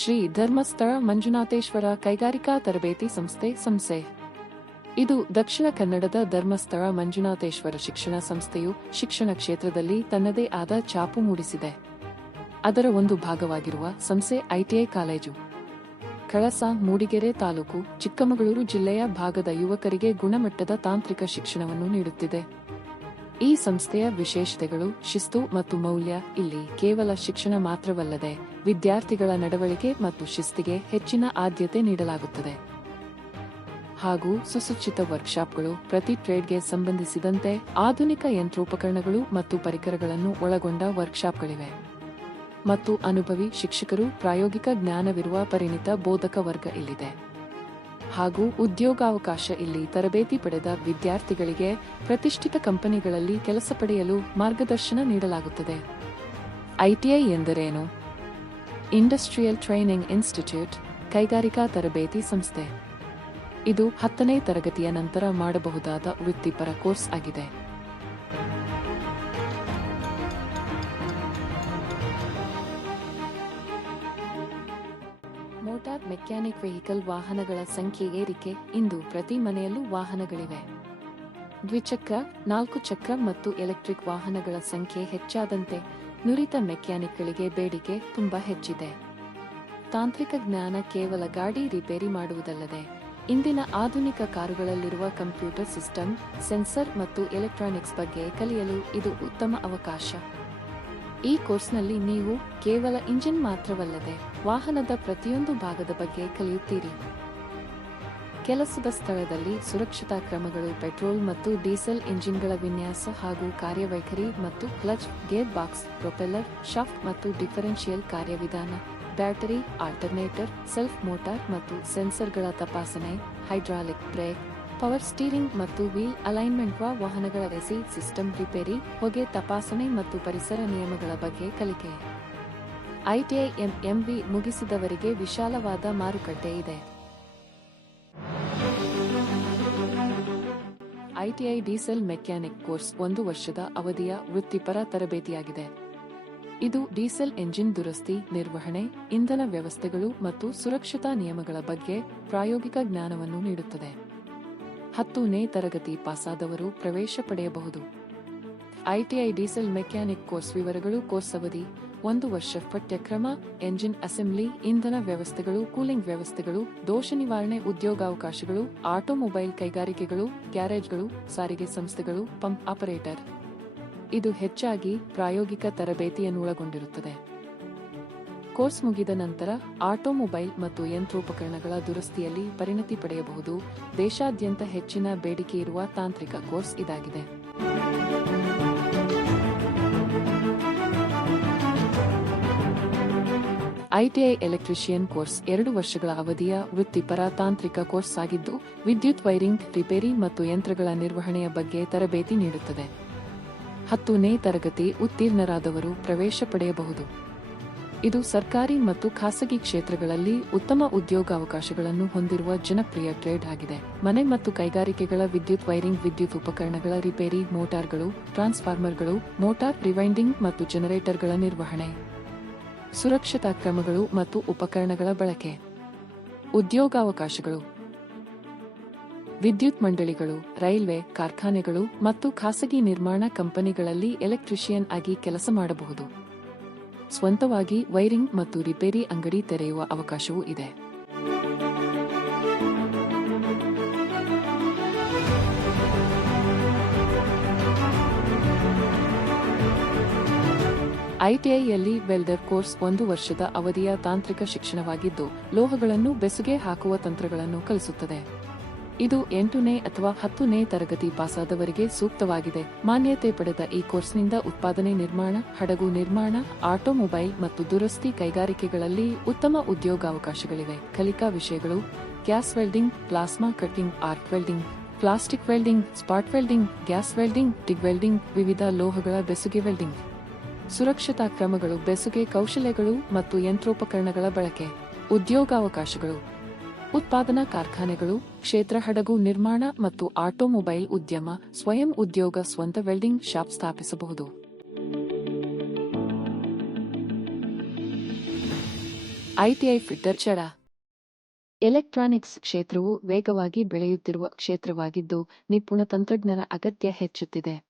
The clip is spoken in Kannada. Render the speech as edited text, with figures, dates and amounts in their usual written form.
ಶ್ರೀ ಧರ್ಮಸ್ಥಳ ಮಂಜುನಾಥೇಶ್ವರ ಕೈಗಾರಿಕಾ ತರಬೇತಿ ಸಂಸ್ಥೆ. ಇದು ದಕ್ಷಿಣ ಕನ್ನಡದ ಧರ್ಮಸ್ಥಳ ಮಂಜುನಾಥೇಶ್ವರ ಶಿಕ್ಷಣ ಸಂಸ್ಥೆಯು ಶಿಕ್ಷಣ ಕ್ಷೇತ್ರದಲ್ಲಿ ತನ್ನದೇ ಆದ ಛಾಪು ಮೂಡಿಸಿದೆ. ಅದರ ಒಂದು ಭಾಗವಾಗಿರುವ ಸಂಸ್ಥೆ ಐಟಿಐ ಕಾಲೇಜು ಕಳಸ, ಮೂಡಿಗೆರೆ ತಾಲೂಕು, ಚಿಕ್ಕಮಗಳೂರು ಜಿಲ್ಲೆಯ ಭಾಗದ ಯುವಕರಿಗೆ ಗುಣಮಟ್ಟದ ತಾಂತ್ರಿಕ ಶಿಕ್ಷಣವನ್ನು ನೀಡುತ್ತಿದೆ. ಈ ಸಂಸ್ಥೆಯ ವಿಶೇಷತೆಗಳು ಶಿಸ್ತು ಮತ್ತು ಮೌಲ್ಯ. ಇಲ್ಲಿ ಕೇವಲ ಶಿಕ್ಷಣ ಮಾತ್ರವಲ್ಲದೆ ವಿದ್ಯಾರ್ಥಿಗಳ ನಡವಳಿಕೆ ಮತ್ತು ಶಿಸ್ತಿಗೆ ಹೆಚ್ಚಿನ ಆದ್ಯತೆ ನೀಡಲಾಗುತ್ತದೆ. ಹಾಗೂ ಸುಸಜ್ಜಿತ ವರ್ಕ್ಶಾಪ್ಗಳು, ಪ್ರತಿ ಟ್ರೇಡ್ಗೆ ಸಂಬಂಧಿಸಿದಂತೆ ಆಧುನಿಕ ಯಂತ್ರೋಪಕರಣಗಳು ಮತ್ತು ಪರಿಕರಗಳನ್ನು ಒಳಗೊಂಡ ವರ್ಕ್ಶಾಪ್ಗಳಿವೆ. ಮತ್ತು ಅನುಭವಿ ಶಿಕ್ಷಕರು, ಪ್ರಾಯೋಗಿಕ ಜ್ಞಾನವಿರುವ ಪರಿಣಿತ ಬೋಧಕ ವರ್ಗ ಇಲ್ಲಿದೆ. ಹಾಗೂ ಉದ್ಯೋಗಾವಕಾಶ. ಇಲ್ಲಿ ತರಬೇತಿ ಪಡೆದ ವಿದ್ಯಾರ್ಥಿಗಳಿಗೆ ಪ್ರತಿಷ್ಠಿತ ಕಂಪನಿಗಳಲ್ಲಿ ಕೆಲಸ ಪಡೆಯಲು ಮಾರ್ಗದರ್ಶನ ನೀಡಲಾಗುತ್ತದೆ. ಐಟಿಐ ಎಂದರೇನು? ಇಂಡಸ್ಟ್ರಿಯಲ್ ಟ್ರೈನಿಂಗ್ ಇನ್ಸ್ಟಿಟ್ಯೂಟ್, ಕೈಗಾರಿಕಾ ತರಬೇತಿ ಸಂಸ್ಥೆ. ಇದು 10ನೇ ತರಗತಿಯ ನಂತರ ಮಾಡಬಹುದಾದ ವೃತ್ತಿಪರ ಕೋರ್ಸ್ ಆಗಿದೆ. ಮೋಟಾರ್ ಮೆಕ್ಯಾನಿಕ್ ವೆಹಿಕಲ್ ವಾಹನಗಳ ಸಂಖ್ಯೆ ಏರಿಕೆ. ಇಂದು ಪ್ರತಿ ಮನೆಯಲ್ಲೂ ವಾಹನಗಳಿವೆ. ದ್ವಿಚಕ್ರ, 4 ಚಕ್ರ ಮತ್ತು ಎಲೆಕ್ಟ್ರಿಕ್ ವಾಹನಗಳ ಸಂಖ್ಯೆ ಹೆಚ್ಚಾದಂತೆ ನುರಿತ ಮೆಕ್ಯಾನಿಕ್ಗಳಿಗೆ ಬೇಡಿಕೆ ತುಂಬಾ ಹೆಚ್ಚಿದೆ. ತಾಂತ್ರಿಕ ಜ್ಞಾನ ಕೇವಲ ಗಾಡಿ ರಿಪೇರಿ ಮಾಡುವುದಲ್ಲದೆ ಇಂದಿನ ಆಧುನಿಕ ಕಾರುಗಳಲ್ಲಿರುವ ಕಂಪ್ಯೂಟರ್ ಸಿಸ್ಟಮ್, ಸೆನ್ಸರ್ ಮತ್ತು ಎಲೆಕ್ಟ್ರಾನಿಕ್ಸ್ ಬಗ್ಗೆ ಕಲಿಯಲು ಇದು ಉತ್ತಮ ಅವಕಾಶ. ಈ ಕೋರ್ಸ್ನಲ್ಲಿ ನೀವು ಕೇವಲ ಇಂಜಿನ್ ಮಾತ್ರವಲ್ಲದೆ ವಾಹನದ ಪ್ರತಿಯೊಂದು ಭಾಗದ ಬಗ್ಗೆ ಕಲಿಯುತ್ತೀರಿ. ಕೆಲಸದ ಸ್ಥಳದಲ್ಲಿ ಸುರಕ್ಷತಾ ಕ್ರಮಗಳು, ಪೆಟ್ರೋಲ್ ಮತ್ತು ಡೀಸೆಲ್ ಇಂಜಿನ್ಗಳ ವಿನ್ಯಾಸ ಹಾಗೂ ಕಾರ್ಯವೈಖರಿ ಮತ್ತು clutch, gear box, propeller, shaft ಮತ್ತು ಡಿಫರೆನ್ಷಿಯಲ್ ಕಾರ್ಯವಿಧಾನ, ಬ್ಯಾಟರಿ, ಆಲ್ಟರ್ನೇಟರ್, ಸೆಲ್ಫ್ ಮೋಟಾರ್ ಮತ್ತು ಸೆನ್ಸರ್ಗಳ ತಪಾಸಣೆ, ಹೈಡ್ರಾಲಿಕ್ ಬ್ರೇಕ್, ಪವರ್ ಸ್ಟೀರಿಂಗ್ ಮತ್ತು ವೀಲ್ ಅಲೈನ್ಮೆಂಟ್, ವಾಹನಗಳ ಎಸಿ ಸಿಸ್ಟಮ್ ರಿಪೇರಿ, ಹೊಗೆ ತಪಾಸಣೆ ಮತ್ತು ಪರಿಸರ ನಿಯಮಗಳ ಬಗ್ಗೆ ಕಲಿಕೆ. ಐಟಿಐ ಎಂಎಂವಿ ಮುಗಿಸಿದವರಿಗೆ ವಿಶಾಲವಾದ ಮಾರುಕಟ್ಟೆ ಇದೆ. ಐಟಿಐ ಡೀಸೆಲ್ ಮೆಕ್ಯಾನಿಕ್ ಕೋರ್ಸ್ 1 ವರ್ಷದ ಅವಧಿಯ ವೃತ್ತಿಪರ ತರಬೇತಿಯಾಗಿದೆ. ಇದು ಡೀಸೆಲ್ ಎಂಜಿನ್ ದುರಸ್ತಿ, ನಿರ್ವಹಣೆ, ಇಂಧನ ವ್ಯವಸ್ಥೆಗಳು ಮತ್ತು ಸುರಕ್ಷತಾ ನಿಯಮಗಳ ಬಗ್ಗೆ ಪ್ರಾಯೋಗಿಕ ಜ್ಞಾನವನ್ನು ನೀಡುತ್ತದೆ. 10ನೇ ತರಗತಿ ಪಾಸಾದವರು ಪ್ರವೇಶ ಪಡೆಯಬಹುದು. ಐಟಿಐ ಡೀಸೆಲ್ ಮೆಕ್ಯಾನಿಕ್ ಕೋರ್ಸ್ ವಿವರಗಳು. ಕೋರ್ಸ್ ಅವಧಿ 1 ವರ್ಷ. ಪಠ್ಯಕ್ರಮ: ಎಂಜಿನ್ ಅಸೆಂಬ್ಲಿ, ಇಂಧನ ವ್ಯವಸ್ಥೆಗಳು, ಕೂಲಿಂಗ್ ವ್ಯವಸ್ಥೆಗಳು, ದೋಷ ನಿವಾರಣೆ. ಉದ್ಯೋಗಾವಕಾಶಗಳು: ಆಟೋಮೊಬೈಲ್ ಕೈಗಾರಿಕೆಗಳು, ಗ್ಯಾರೇಜ್ಗಳು, ಸಾರಿಗೆ ಸಂಸ್ಥೆಗಳು, ಪಂಪ್ ಆಪರೇಟರ್. ಇದು ಹೆಚ್ಚಾಗಿ ಪ್ರಾಯೋಗಿಕ ತರಬೇತಿಯನ್ನು ಒಳಗೊಂಡಿರುತ್ತದೆ. ಕೋರ್ಸ್ ಮುಗಿದ ನಂತರ ಆಟೋಮೊಬೈಲ್ ಮತ್ತು ಯಂತ್ರೋಪಕರಣಗಳ ದುರಸ್ತಿಯಲ್ಲಿ ಪರಿಣತಿ ಪಡೆಯಬಹುದು. ದೇಶಾದ್ಯಂತ ಹೆಚ್ಚಿನ ಬೇಡಿಕೆ ಇರುವ ತಾಂತ್ರಿಕ ಕೋರ್ಸ್ ಇದಾಗಿದೆ. ಐಟಿಐ ಎಲೆಕ್ಟ್ರಿಷಿಯನ್ ಕೋರ್ಸ್ 2 ವರ್ಷಗಳ ಅವಧಿಯ ವೃತ್ತಿಪರ ತಾಂತ್ರಿಕ ಕೋರ್ಸ್ ಆಗಿದ್ದು, ವಿದ್ಯುತ್ ವೈರಿಂಗ್, ರಿಪೇರಿ ಮತ್ತು ಯಂತ್ರಗಳ ನಿರ್ವಹಣೆಯ ಬಗ್ಗೆ ತರಬೇತಿ ನೀಡುತ್ತದೆ. 10ನೇ ತರಗತಿ ಉತ್ತೀರ್ಣರಾದವರು ಪ್ರವೇಶ ಪಡೆಯಬಹುದು. ಇದು ಸರ್ಕಾರಿ ಮತ್ತು ಖಾಸಗಿ ಕ್ಷೇತ್ರಗಳಲ್ಲಿ ಉತ್ತಮ ಉದ್ಯೋಗಾವಕಾಶಗಳನ್ನು ಹೊಂದಿರುವ ಜನಪ್ರಿಯ ಟ್ರೇಡ್ ಆಗಿದೆ. ಮನೆ ಮತ್ತು ಕೈಗಾರಿಕೆಗಳ ವಿದ್ಯುತ್ ವೈರಿಂಗ್, ವಿದ್ಯುತ್ ಉಪಕರಣಗಳ ರಿಪೇರಿ, ಮೋಟಾರ್ಗಳು, ಟ್ರಾನ್ಸ್ಫಾರ್ಮರ್ಗಳು, ಮೋಟಾರ್ ರಿವೈಂಡಿಂಗ್ ಮತ್ತು ಜನರೇಟರ್ಗಳ ನಿರ್ವಹಣೆ, ಸುರಕ್ಷತಾ ಕ್ರಮಗಳು ಮತ್ತು ಉಪಕರಣಗಳ ಬಳಕೆ. ಉದ್ಯೋಗಾವಕಾಶಗಳು: ವಿದ್ಯುತ್ ಮಂಡಳಿಗಳು, ರೈಲ್ವೆ, ಕಾರ್ಖಾನೆಗಳು ಮತ್ತು ಖಾಸಗಿ ನಿರ್ಮಾಣ ಕಂಪನಿಗಳಲ್ಲಿ ಎಲೆಕ್ಟ್ರಿಷಿಯನ್ ಆಗಿ ಕೆಲಸ ಮಾಡಬಹುದು. ಸ್ವಂತವಾಗಿ ವೈರಿಂಗ್ ಮತ್ತು ರಿಪೇರಿ ಅಂಗಡಿ ತೆರೆಯುವ ಅವಕಾಶವೂ ಇದೆ. ಐಟಿಐಯಲ್ಲಿ ವೆಲ್ಡರ್ ಕೋರ್ಸ್ 1 ವರ್ಷದ ಅವಧಿಯ ತಾಂತ್ರಿಕ ಶಿಕ್ಷಣವಾಗಿದ್ದು, ಲೋಹಗಳನ್ನು ಬೆಸುಗೆ ಹಾಕುವ ತಂತ್ರಗಳನ್ನು ಕಲಿಸುತ್ತದೆ. ಇದು 8ನೇ ಅಥವಾ 10ನೇ ತರಗತಿ ಪಾಸಾದವರಿಗೆ ಸೂಕ್ತವಾಗಿದೆ. ಮಾನ್ಯತೆ ಪಡೆದ ಈ ಕೋರ್ಸ್ನಿಂದ ಉತ್ಪಾದನೆ, ನಿರ್ಮಾಣ, ಹಡಗು ನಿರ್ಮಾಣ, ಆಟೋಮೊಬೈಲ್ ಮತ್ತು ದುರಸ್ತಿ ಕೈಗಾರಿಕೆಗಳಲ್ಲಿ ಉತ್ತಮ ಉದ್ಯೋಗಾವಕಾಶಗಳಿವೆ. ಕಲಿಕಾ ವಿಷಯಗಳು: gas welding, plasma cutting, arc welding, plastic welding, spot welding, gas welding, TIG welding, ವಿವಿಧ ಲೋಹಗಳ ಬೆಸುಗೆ ವೆಲ್ಡಿಂಗ್. ಸುರಕ್ಷತಾ ಕ್ರಮಗಳು, ಬೆಸುಗೆ ಕೌಶಲ್ಯಗಳು ಮತ್ತು ಯಂತ್ರೋಪಕರಣಗಳ ಬಳಕೆ. ಉದ್ಯೋಗಾವಕಾಶಗಳು: ಉತ್ಪಾದನಾ ಕಾರ್ಖಾನೆಗಳು, ಕ್ಷೇತ್ರ, ಹಡಗು ನಿರ್ಮಾಣ ಮತ್ತು ಆಟೋಮೊಬೈಲ್ ಉದ್ಯಮ, ಸ್ವಯಂ ಉದ್ಯೋಗ, ಸ್ವಂತ ವೆಲ್ಡಿಂಗ್ ಶಾಪ್ ಸ್ಥಾಪಿಸಬಹುದು. ಐಟಿಐ ಫಿಟ್ಟರ್ ಚಡ. ಎಲೆಕ್ಟ್ರಾನಿಕ್ಸ್ ಕ್ಷೇತ್ರವು ವೇಗವಾಗಿ ಬೆಳೆಯುತ್ತಿರುವ ಕ್ಷೇತ್ರವಾಗಿದ್ದು, ನಿಪುಣ ತಂತ್ರಜ್ಞರ ಅಗತ್ಯ ಹೆಚ್ಚುತ್ತಿದೆ.